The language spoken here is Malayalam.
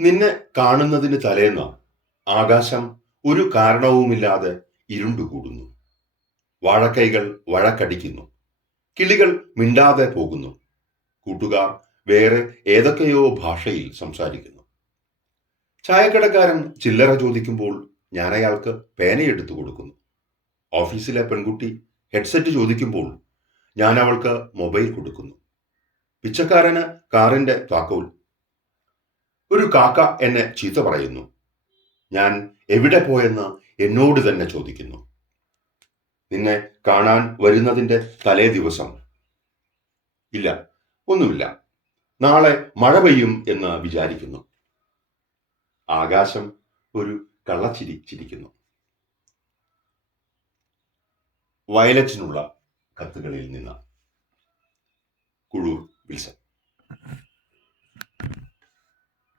നിന്നെ കാണുന്നതിന് തലേന്ന ആകാശം ഒരു കാരണവുമില്ലാതെ ഇരുണ്ടുകൂടുന്നു. വാഴക്കൈകൾ വഴക്കടിക്കുന്നു. കിളികൾ മിണ്ടാതെ പോകുന്നു. കൂട്ടുകാർ വേറെ ഏതൊക്കെയോ ഭാഷയിൽ സംസാരിക്കുന്നു. ചായക്കടക്കാരൻ ചില്ലറ ചോദിക്കുമ്പോൾ ഞാൻ അയാൾക്ക് പേനയെടുത്തു കൊടുക്കുന്നു. ഓഫീസിലെ പെൺകുട്ടി ഹെഡ്സെറ്റ് ചോദിക്കുമ്പോൾ ഞാൻ അവൾക്ക് മൊബൈൽ കൊടുക്കുന്നു. പിച്ചക്കാരന് കാറിന്റെ താക്കോൽ ഒരു കാക്ക എന്നെ ചീത്ത പറയുന്നു. ഞാൻ എവിടെ പോയെന്ന് എന്നോട് തന്നെ ചോദിക്കുന്നു. നിന്നെ കാണാൻ വരുന്നതിന്റെ തലേ ദിവസം. ഇല്ല ഒന്നുമില്ല. നാളെ മഴ പെയ്യും എന്ന് വിചാരിക്കുന്നു. ആകാശം ഒരു കള്ളച്ചിരി ചിരിക്കുന്നു. വയലറ്റിനുള്ള കത്തുകളിൽ നിന്ന്. കുഴൂർ വിൽസൺ.